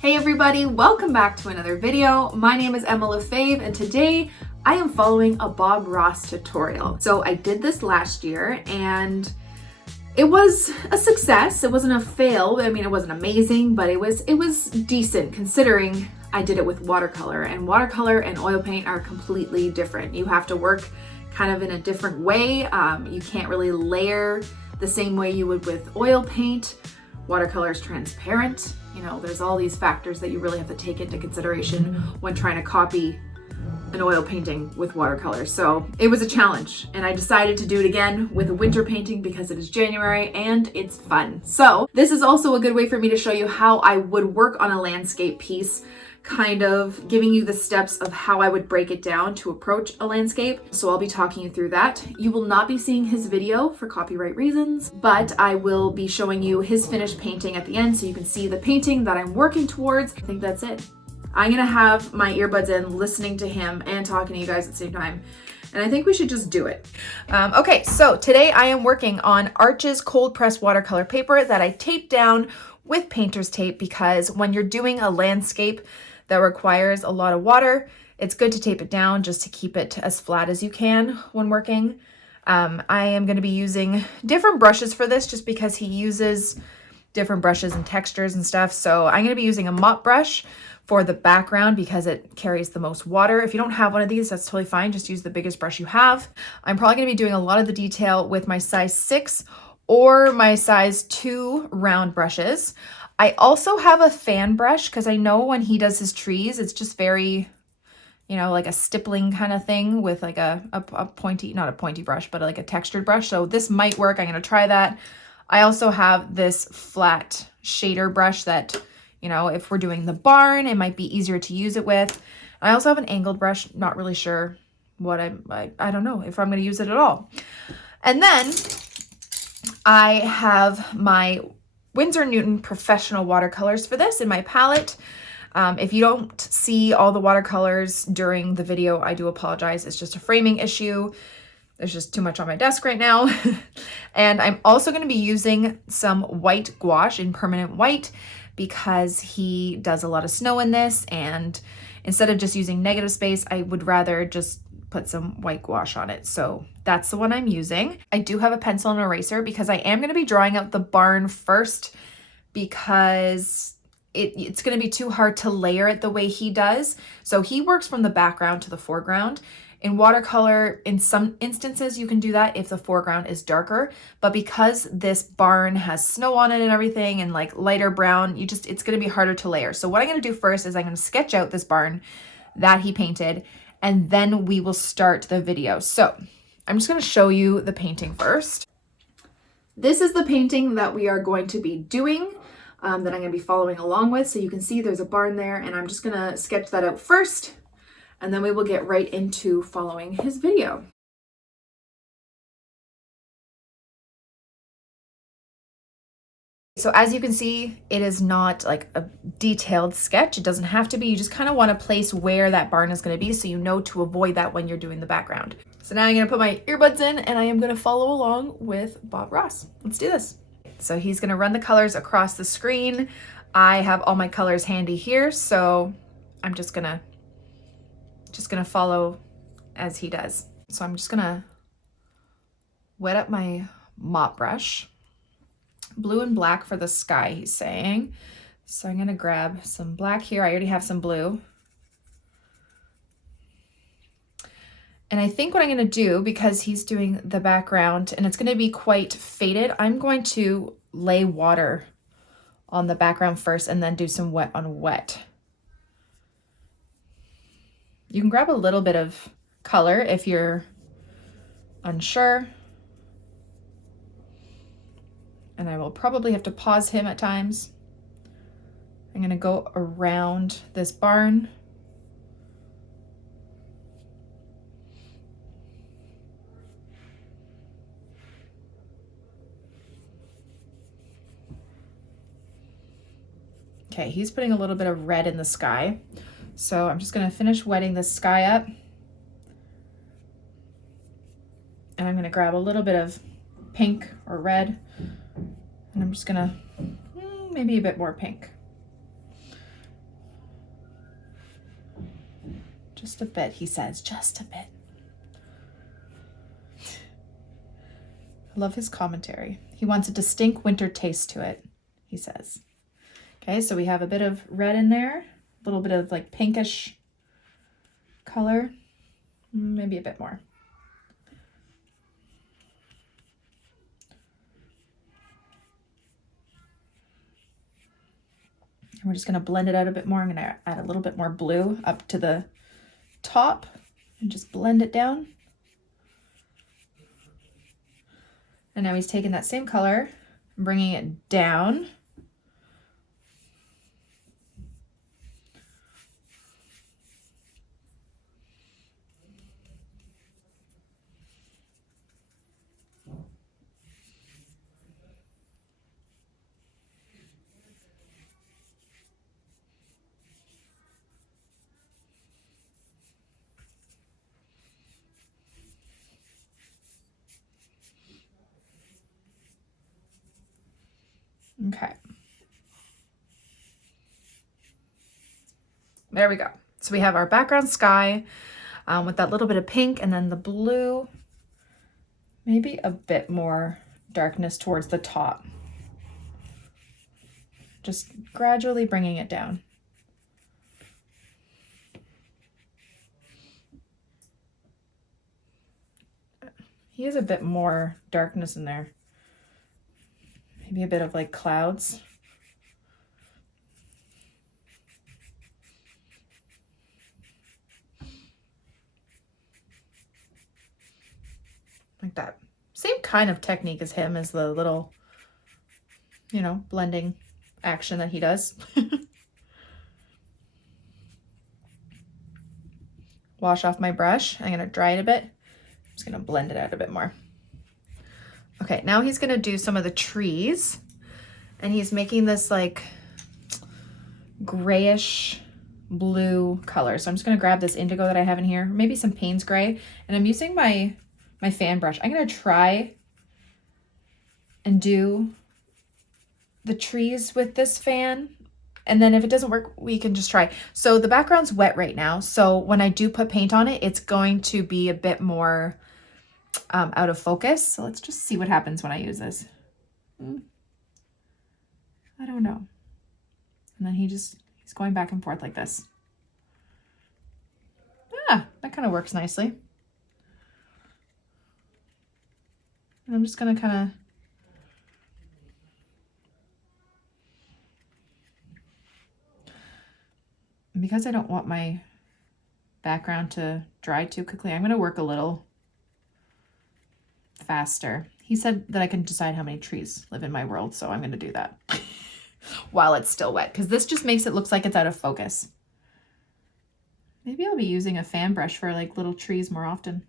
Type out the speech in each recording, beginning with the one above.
Hey everybody, welcome back to another video. My name is Emma Lefebvre and today I am following a Bob Ross tutorial. So I did this last year and it was a success. It wasn't a fail. I mean, it wasn't amazing, but it was decent considering I did it with watercolor, and watercolor and oil paint are completely different. You have to work kind of in a different way. You can't really layer the same way you would with oil paint. Watercolor is transparent. You know, there's all these factors that you really have to take into consideration when trying to copy an oil painting with watercolor. So it was a challenge, and I decided to do it again with a winter painting because it is January and it's fun. So this is also a good way for me to show you how I would work on a landscape piece, kind of giving you the steps of how I would break it down to approach a landscape. So I'll be talking you through that. You will not be seeing his video for copyright reasons, but I will be showing you his finished painting at the end so you can see the painting that I'm working towards. I think that's it. I'm gonna have my earbuds in, listening to him and talking to you guys at the same time. And I think we should just do it. Okay, so today I am working on Etchr's cold press watercolor paper that I taped down with painter's tape, because when you're doing a landscape that requires a lot of water, it's good to tape it down just to keep it as flat as you can when working. I am going to be using different brushes for this just because he uses different brushes and textures and stuff. So I'm going to be using a mop brush for the background because it carries the most water. If you don't have one of these, that's totally fine. Just use the biggest brush you have. I'm probably going to be doing a lot of the detail with my size 6 or my size 2 round brushes. I also have a fan brush because I know when he does his trees, it's just very, you know, like a stippling kind of thing with like a pointy, not a pointy brush, but like a textured brush. So this might work. I'm going to try that. I also have this flat shader brush that, you know, if we're doing the barn, it might be easier to use it with. I also have an angled brush. Not really sure what I don't know if I'm going to use it at all. And then I have my Winsor Newton professional watercolors for this in my palette. If you don't see all the watercolors during the video, I do apologize. It's just a framing issue. There's just too much on my desk right now. And I'm also going to be using some white gouache in permanent white because he does a lot of snow in this. And instead of just using negative space, I would rather just put some white gouache on it. So that's the one I'm using. I do have a pencil and eraser because I am going to be drawing out the barn first because it's going to be too hard to layer it the way he does. So he works from the background to the foreground. In watercolor, in some instances, you can do that if the foreground is darker, but because this barn has snow on it and everything and like lighter brown, it's going to be harder to layer. So what I'm going to do first is I'm going to sketch out this barn that he painted, and then we will start the video. So I'm just going to show you the painting first. This is the painting that we are going to be doing, that I'm going to be following along with. So you can see there's a barn there, and I'm just going to sketch that out first, and then we will get right into following his video. So as you can see, it is not like a detailed sketch. It doesn't have to be. You just kind of want to place where that barn is going to be so you know to avoid that when you're doing the background. So now I'm going to put my earbuds in and I am going to follow along with Bob Ross. Let's do this. So he's going to run the colors across the screen. I have all my colors handy here, so I'm just going to follow as he does. So I'm just going to wet up my mop brush. Blue and black for the sky, he's saying. So I'm going to grab some black here. I already have some blue. And I think what I'm going to do, because he's doing the background and it's going to be quite faded, I'm going to lay water on the background first and then do some wet on wet. You can grab a little bit of color if you're unsure. And I will probably have to pause him at times. I'm going to go around this barn. Okay, he's putting a little bit of red in the sky. So I'm just going to finish wetting the sky up. And I'm going to grab a little bit of pink or red. And I'm just gonna maybe a bit more pink. Just a bit, he says, just a bit. I love his commentary. He wants a distinct winter taste to it, he says. Okay, so we have a bit of red in there, a little bit of like pinkish color, maybe a bit more. And we're just going to blend it out a bit more. I'm going to add a little bit more blue up to the top and just blend it down. And now he's taking that same color and bringing it down. Okay. There we go. So we have our background sky with that little bit of pink and then the blue, maybe a bit more darkness towards the top. Just gradually bringing it down. He has a bit more darkness in there. Maybe a bit of like clouds. Like that. Same kind of technique as him, as the little, you know, blending action that he does. Wash off my brush. I'm going to dry it a bit. I'm just going to blend it out a bit more. Okay, now he's going to do some of the trees, and he's making this like grayish blue color. So I'm just going to grab this indigo that I have in here, maybe some Payne's gray, and I'm using my fan brush. I'm going to try and do the trees with this fan, and then if it doesn't work, we can just try. So the background's wet right now, so when I do put paint on it, it's going to be a bit more out of focus. So let's just see what happens when I use this. I don't know. And then he's going back and forth like this. Ah, that kind of works nicely. And I'm just going to kind of, because I don't want my background to dry too quickly, I'm going to work a little faster. He said that I can decide how many trees live in my world, so I'm going to do that while it's still wet, because this just makes it look like it's out of focus. Maybe I'll be using a fan brush for like little trees more often.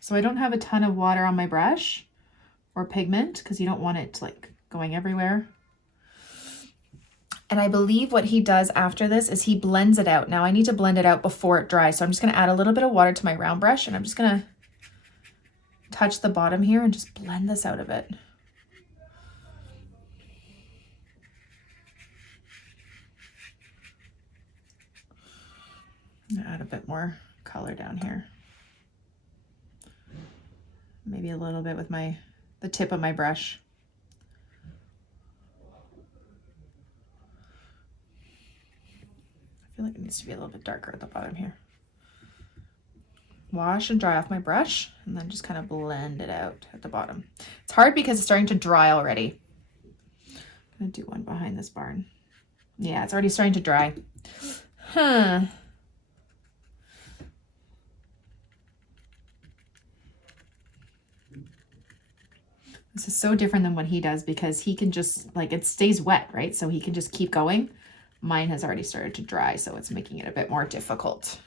So I don't have a ton of water on my brush or pigment, because you don't want it like going everywhere. And I believe what he does after this is he blends it out. Now I need to blend it out before it dries. So I'm just going to add a little bit of water to my round brush, and I'm just going to touch the bottom here and just blend this out a bit. I'm going to add a bit more color down here. Maybe a little bit with the tip of my brush. I feel like it needs to be a little bit darker at the bottom here. Wash and dry off my brush, and then just kind of blend it out at the bottom. It's hard because it's starting to dry already. I'm gonna do one behind this barn. Yeah, it's already starting to dry. Huh. This is so different than what he does, because he can just, like, it stays wet, right? So he can just keep going. Mine has already started to dry, so it's making it a bit more difficult.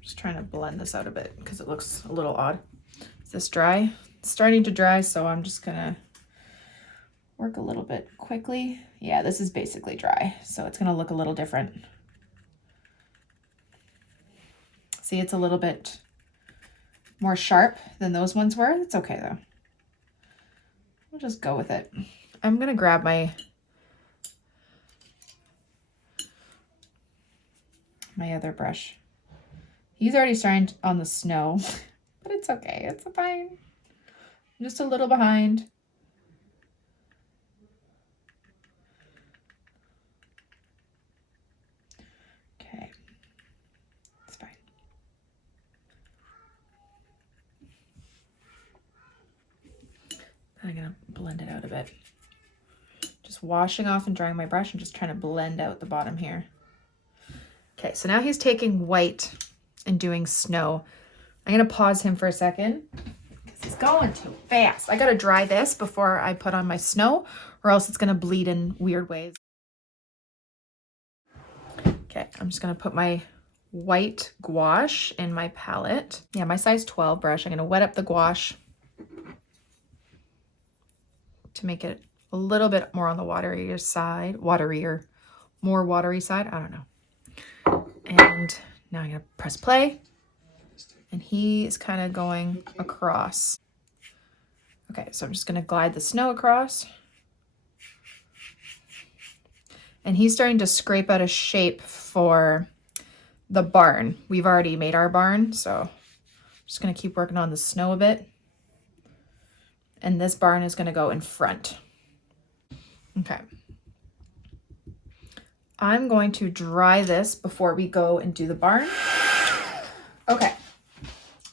Just trying to blend this out a bit because it looks a little odd. Is this dry? It's starting to dry, so I'm just gonna work a little bit quickly. Yeah, this is basically dry, so it's gonna look a little different. See, it's a little bit more sharp than those ones were. It's okay though. We'll just go with it. I'm gonna grab my other brush. He's already starting on the snow, but it's okay, it's fine. I'm just a little behind. Okay, it's fine. I'm gonna blend it out a bit. Just washing off and drying my brush and just trying to blend out the bottom here. Okay, so now he's taking white and doing snow. I'm gonna pause him for a second because he's going too fast. I gotta dry this before I put on my snow or else it's gonna bleed in weird ways. Okay, I'm just gonna put my white gouache in my palette. Yeah, my size 12 brush. I'm gonna wet up the gouache to make it a little bit more on the waterier side, more watery side, I don't know. And now I'm gonna press play and he is kind of going across. Okay, so I'm just gonna glide the snow across. And he's starting to scrape out a shape for the barn. We've already made our barn, so I'm just gonna keep working on the snow a bit. And this barn is gonna go in front. Okay. I'm going to dry this before we go and do the barn. Okay.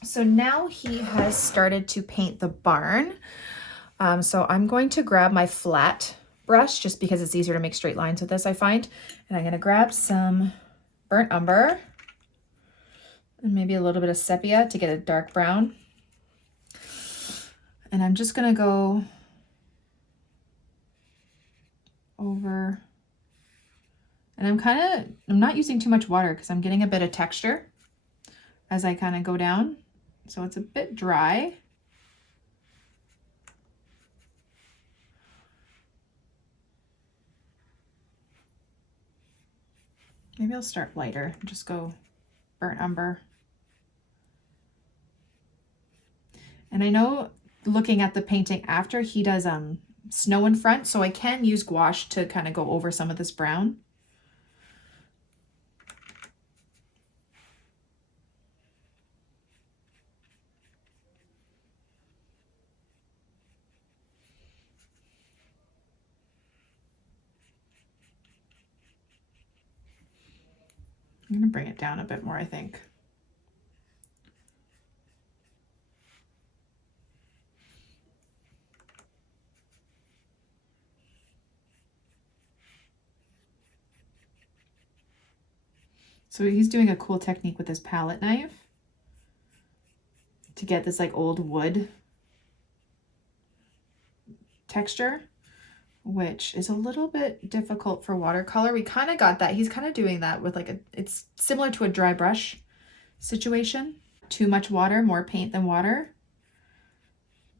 So now he has started to paint the barn. So I'm going to grab my flat brush just because it's easier to make straight lines with this, I find. And I'm gonna grab some burnt umber and maybe a little bit of sepia to get a dark brown. And I'm just gonna go over, and I'm not using too much water because I'm getting a bit of texture as I kind of go down. So it's a bit dry. Maybe I'll start lighter and just go burnt umber. And I know looking at the painting after, he does snow in front, so I can use gouache to kind of go over some of this brown. I'm gonna bring it down a bit more, I think. So he's doing a cool technique with his palette knife to get this like old wood texture, which is a little bit difficult for watercolor. We kind of got that. He's kind of doing that with like it's similar to a dry brush situation. Too much water, more paint than water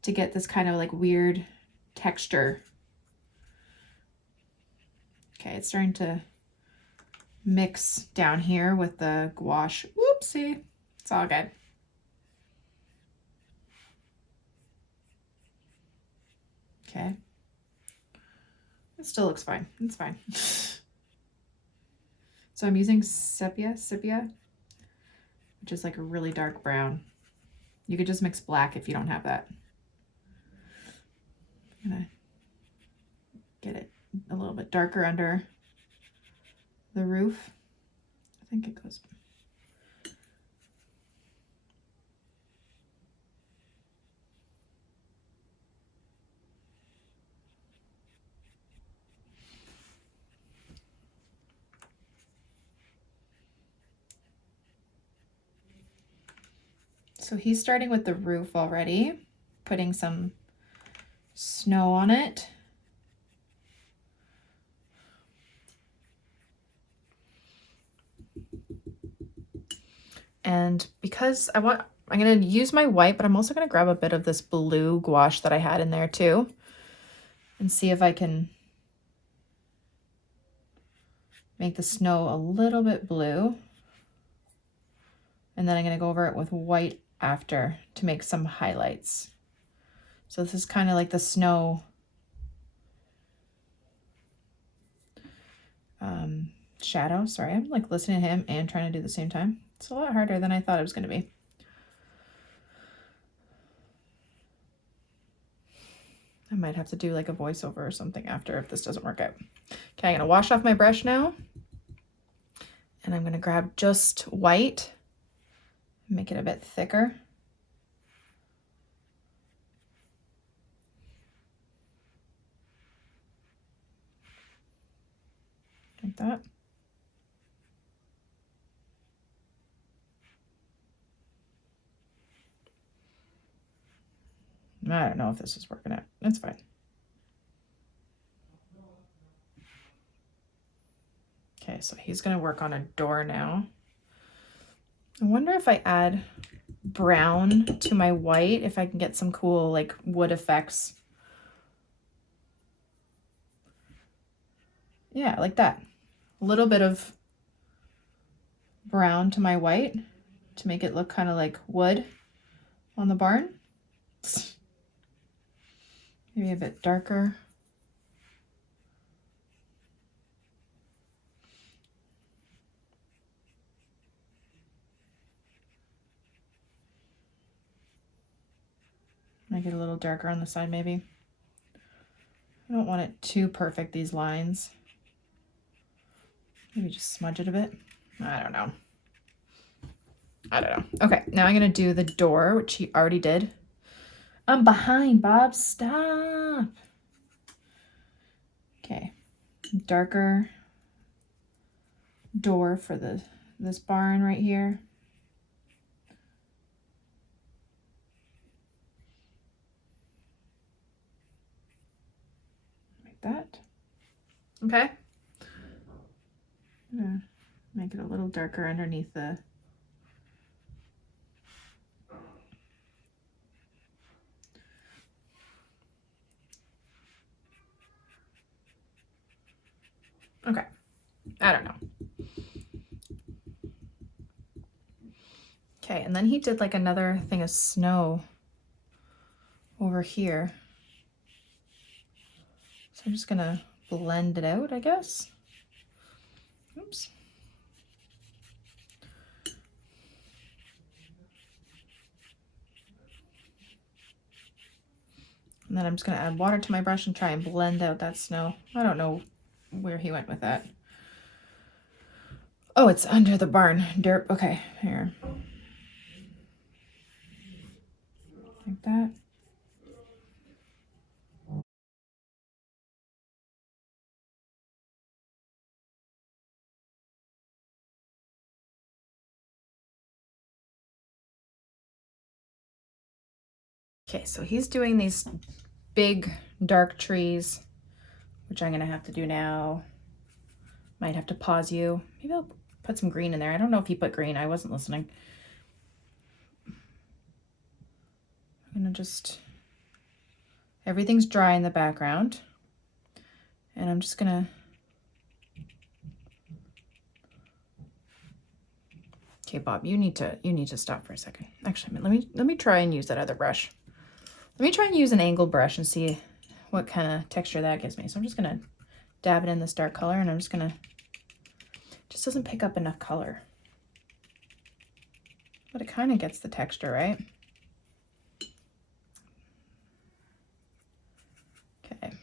to get this kind of like weird texture. Okay, it's starting to mix down here with the gouache. Whoopsie, it's all good. Okay, it still looks fine, it's fine. So I'm using sepia, which is like a really dark brown. You could just mix black if you don't have that. I'm gonna get it a little bit darker under the roof. I think it goes. So he's starting with the roof already, putting some snow on it. And because I'm going to use my white, but I'm also going to grab a bit of this blue gouache that I had in there too and see if I can make the snow a little bit blue. And then I'm gonna go over it with white after to make some highlights. So this is kind of like the snow shadow. Sorry, I'm like listening to him and trying to do the same time. It's a lot harder than I thought it was gonna be. I might have to do like a voiceover or something after if this doesn't work out. Okay, I'm gonna wash off my brush now. And I'm gonna grab just white, make it a bit thicker. Like that. I don't know if this is working out. It's fine. Okay, so he's gonna work on a door now. I wonder if I add brown to my white, if I can get some cool like wood effects. Yeah, like that. A little bit of brown to my white to make it look kind of like wood on the barn. Maybe a bit darker. Make it a little darker on the side maybe. I don't want it too perfect, these lines. Maybe just smudge it a bit. I don't know. Okay, now I'm gonna do the door, which he already did. I'm behind, Bob, stop. Okay, darker door for this barn right here. Like that. Okay. I'm gonna make it a little darker underneath the okay. I don't know. Okay, and then he did like another thing of snow over here. So I'm just gonna blend it out, I guess. Oops. And then I'm just gonna add water to my brush and try and blend out that snow. I don't know where he went with that. Oh, it's under the barn. Dirt. Okay, here. Like that. Okay, so he's doing these big dark trees, which I'm gonna have to do now. Might have to pause you. Maybe I'll put some green in there. I don't know if he put green. I wasn't listening. I'm gonna just, everything's dry in the background. And I'm just gonna, okay, Bob, you need to stop for a second. Actually, let me try and use that other brush. Let me try and use an angled brush and see what kind of texture that gives me. So I'm just gonna dab it in this dark color, and I'm just gonna, just doesn't pick up enough color. But it kind of gets the texture, right? Okay.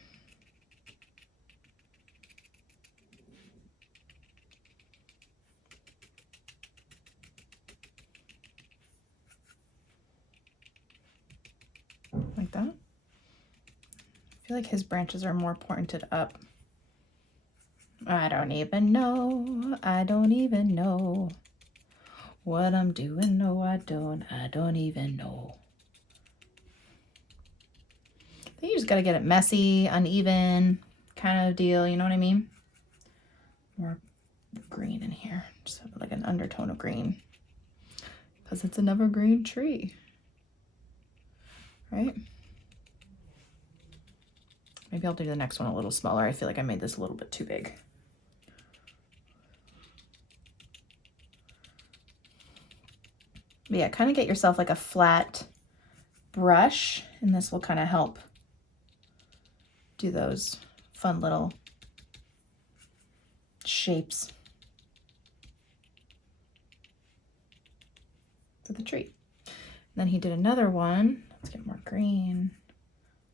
Like that. I feel like his branches are more pointed up. I don't even know. I don't even know what I'm doing. No, I don't even know. I think you just got to get it messy, uneven kind of deal. You know what I mean? More green in here. Just have like an undertone of green. Because it's an evergreen tree. Right? Maybe I'll do the next one a little smaller. I feel like I made this a little bit too big. But yeah, kind of get yourself like a flat brush, and this will kind of help do those fun little shapes for the tree. And then he did another one. Let's get more green,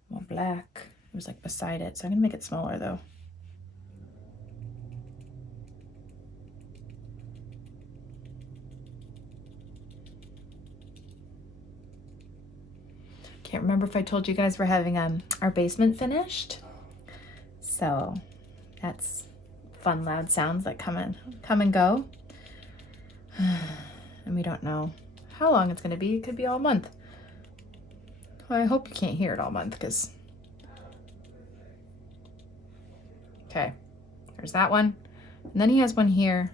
more black. It was like beside it, so I'm gonna make it smaller though. Can't remember if I told you guys we're having our basement finished. So that's fun loud sounds that come and go. And we don't know how long it's gonna be. It could be all month. Well, I hope you can't hear it all month because. Okay, there's that one. And then he has one here.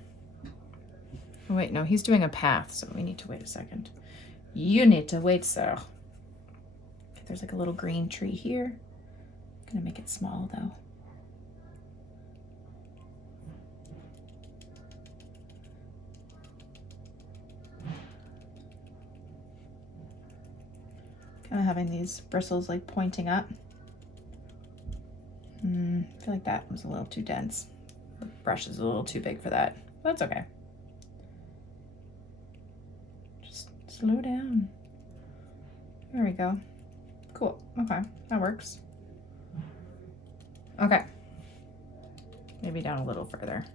Oh, wait, no, he's doing a path, so we need to wait a second. You need to wait, sir. Okay, there's like a little green tree here. I'm gonna make it small though. Kind of having these bristles like pointing up. I feel like that was a little too dense. The brush is a little too big for that. That's okay. Just slow down. There we go. Cool. Okay, that works. Okay. Maybe down a little further.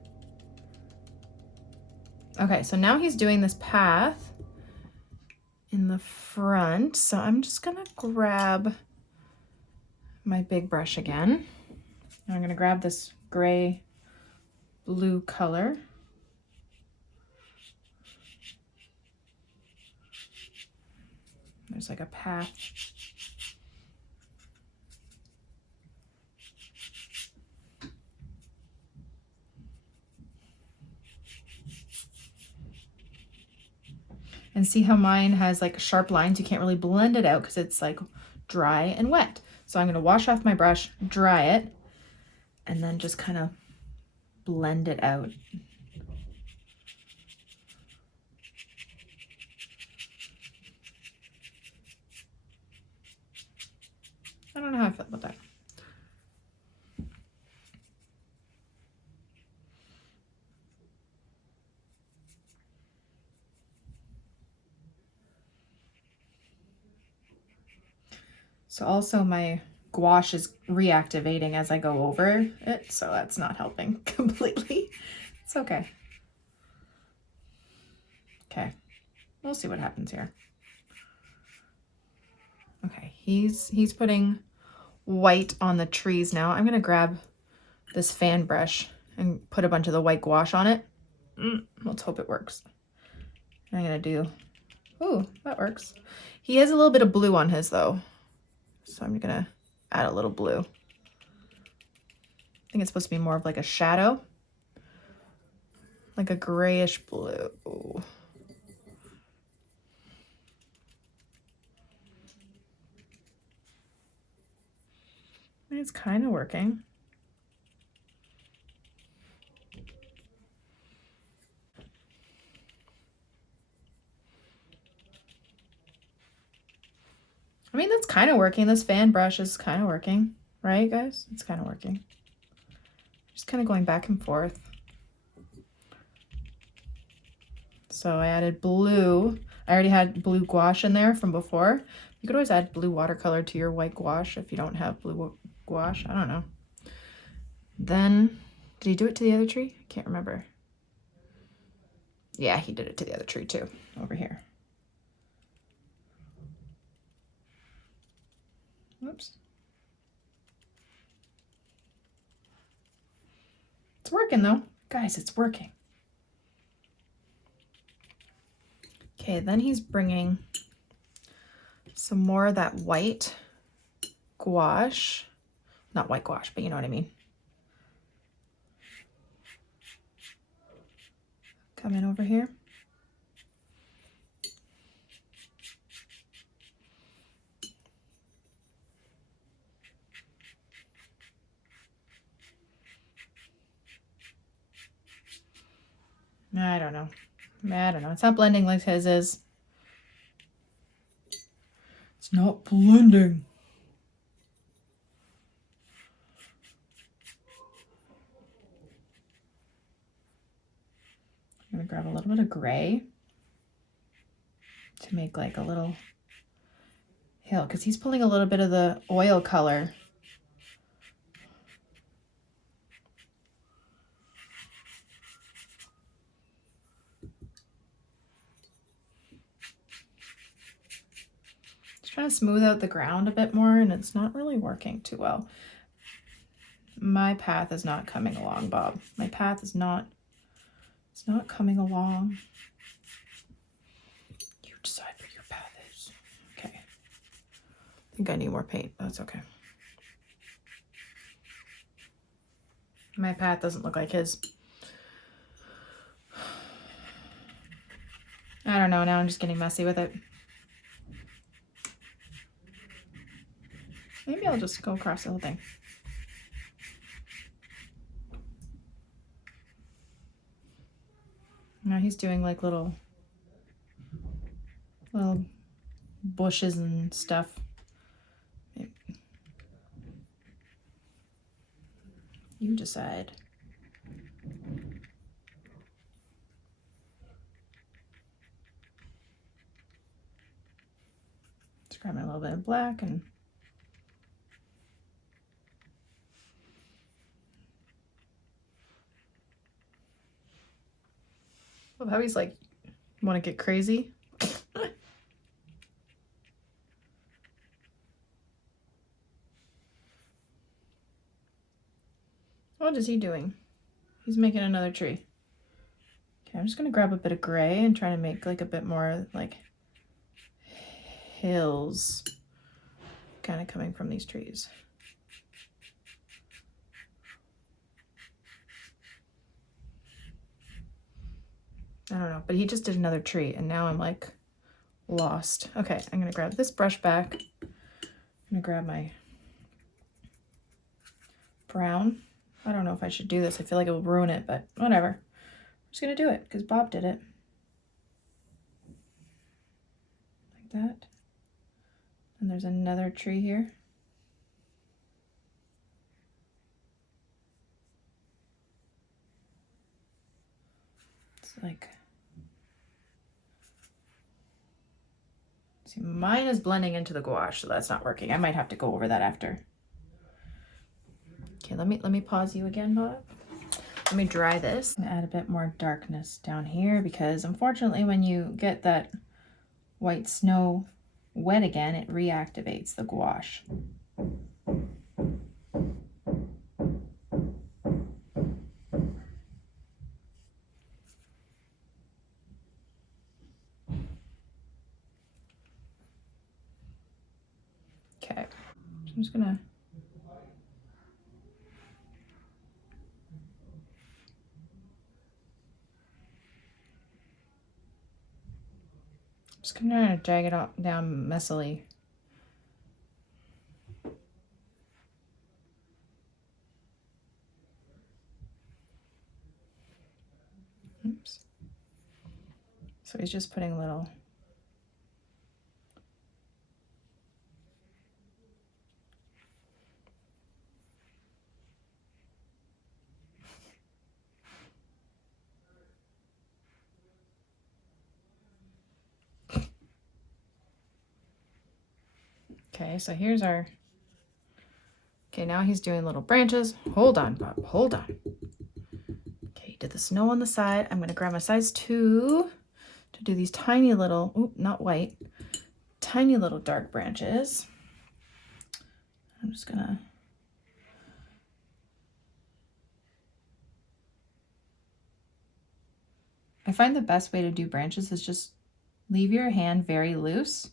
Okay, so now he's doing this path in the front. So I'm just gonna grab my big brush again. And I'm gonna grab this gray blue color. There's like a path. And see how mine has like sharp lines? You can't really blend it out because it's like dry and wet. So I'm gonna wash off my brush, dry it, and then just kind of blend it out. I don't know how I feel about that. So also my gouache is reactivating as I go over it, so that's not helping completely. It's okay. Okay, we'll see what happens here. Okay, he's putting white on the trees now. I'm gonna grab this fan brush and put a bunch of the white gouache on it. Let's hope it works. I'm gonna do, ooh, that works. He has a little bit of blue on his though, so I'm gonna add a little blue. I think it's supposed to be more of like a shadow, like a grayish blue. Ooh. It's kind of working. I mean, that's kind of working. This fan brush is kind of working, right, guys? It's kind of working. Just kind of going back and forth. So I added blue. I already had blue gouache in there from before. You could always add blue watercolor to your white gouache if you don't have blue gouache. I don't know. Then, did he do it to the other tree? I can't remember. Yeah, he did it to the other tree too, over here. Whoops. It's working though. Guys, it's working. Okay, then he's bringing some more of that white gouache. Not white gouache, but you know what I mean. Come in over here. I don't know. It's not blending like his is. It's not blending. I'm gonna grab a little bit of gray to make like a little hill, because he's pulling a little bit of the oil color. Just trying to smooth out the ground a bit more, and it's not really working too well. My path is not coming along, Bob. My path is not, it's not coming along. You decide where your path is. Okay. I think I need more paint. That's okay. My path doesn't look like his. I don't know. Now I'm just getting messy with it. Maybe I'll just go across the whole thing. Now he's doing like little bushes and stuff. You decide. Just grab a little bit of black and love how he's like, want to get crazy. What is he doing? He's making another tree. Okay, I'm just gonna grab a bit of gray and try to make like a bit more like hills kind of coming from these trees. I don't know, but he just did another tree and now I'm like lost. Okay, I'm gonna grab this brush back. I'm gonna grab my brown. I don't know if I should do this. I feel like it will ruin it, but whatever. I'm just gonna do it because Bob did it. Like that. And there's another tree here. It's like, see, mine is blending into the gouache, so that's not working. I might have to go over that after. Okay, let me pause you again, Bob. Let me dry this and add a bit more darkness down here, because unfortunately when you get that white snow wet again, it reactivates the gouache. Okay, so I'm just gonna drag it down messily. Oops. So he's just putting little. Okay, so here's our, okay, now he's doing little branches. Hold on, Bob, hold on. Okay, did the snow on the side. I'm gonna grab my size 2 to do these tiny little, oop, not white, tiny little dark branches. I'm just gonna, I find the best way to do branches is just leave your hand very loose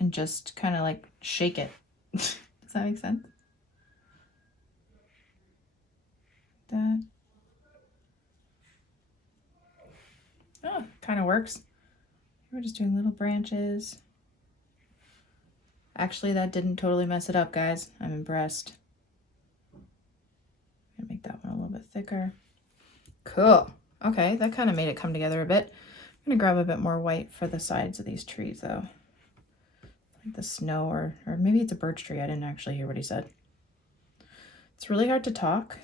and just kind of like shake it. Does that make sense? That. Oh, kind of works. We're just doing little branches. Actually, that didn't totally mess it up, guys. I'm impressed. I'm gonna make that one a little bit thicker. Cool. Okay, that kind of made it come together a bit. I'm gonna grab a bit more white for the sides of these trees though. like the snow, or maybe it's a birch tree. I didn't actually hear what he said. It's really hard to talk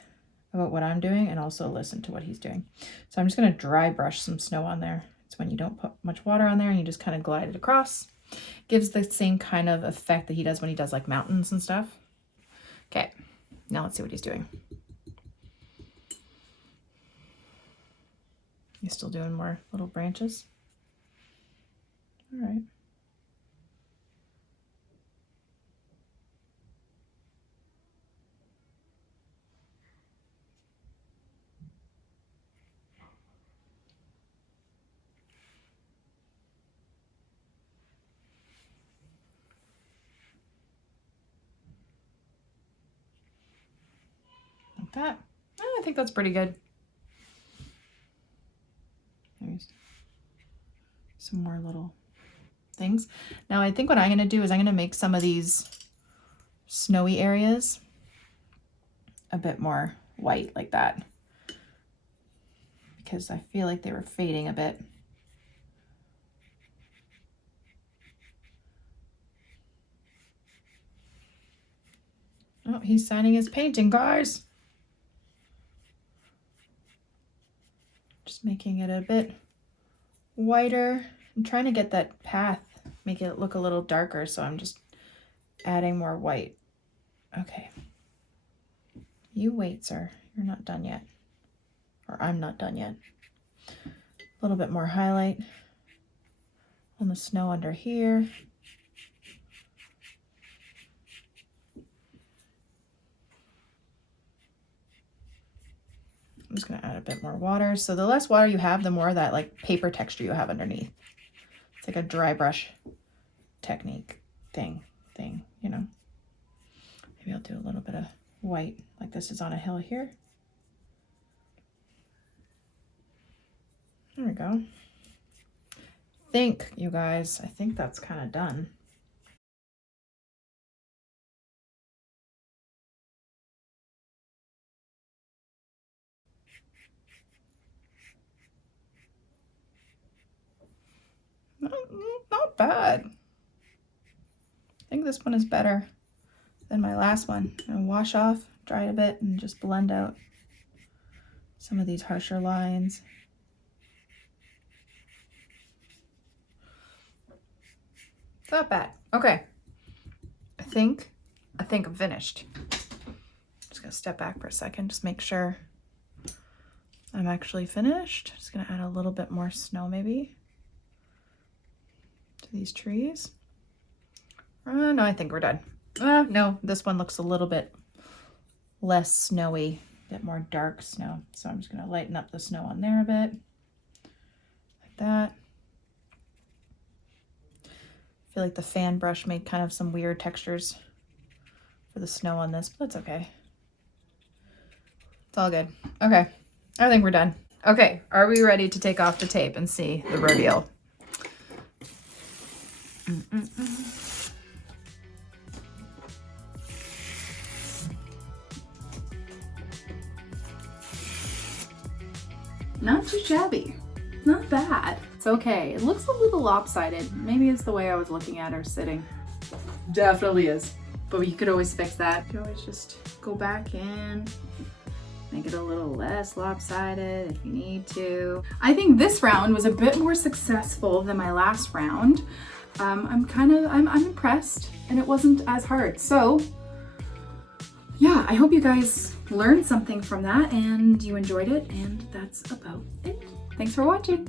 about what I'm doing and also listen to what he's doing. So I'm just going to dry brush some snow on there. It's when you don't put much water on there and you just kind of glide it across. Gives the same kind of effect that he does when he does like mountains and stuff. Okay, now let's see what he's doing. He's still doing more little branches. All right. Like that. I think that's pretty good. There's some more little things. Now I think what I'm going to do is I'm going to make some of these snowy areas a bit more white like that, because I feel like they were fading a bit. Oh, he's signing his painting, guys. Just making it a bit whiter. I'm trying to get that path, make it look a little darker, so I'm just adding more white. Okay. You wait, sir. You're not done yet. Or I'm not done yet. A little bit more highlight on the snow under here. I'm just going to add a bit more water. So the less water you have, the more that like paper texture you have underneath. It's like a dry brush technique thing, you know. Maybe I'll do a little bit of white, like this is on a hill here. There we go. You guys, I think that's kind of done. Not bad. I think this one is better than my last one. I'm gonna wash off, dry it a bit, and just blend out some of these harsher lines. Not bad. Okay. I think I'm finished. Just gonna step back for a second, just make sure I'm actually finished. Just gonna add a little bit more snow maybe to these trees. No, I think we're done. No, this one looks a little bit less snowy, a bit more dark snow. So I'm just gonna lighten up the snow on there a bit, like that. I feel like the fan brush made kind of some weird textures for the snow on this, but that's okay. It's all good. Okay, I think we're done. Okay, are we ready to take off the tape and see the reveal? Not too shabby. Not bad. It's okay. It looks a little lopsided. Maybe it's the way I was looking at her sitting. Definitely is. But you could always fix that. You could always just go back in, make it a little less lopsided if you need to. I think this round was a bit more successful than my last round. I'm impressed, and it wasn't as hard. So yeah, I hope you guys learned something from that and you enjoyed it, and that's about it. Thanks for watching.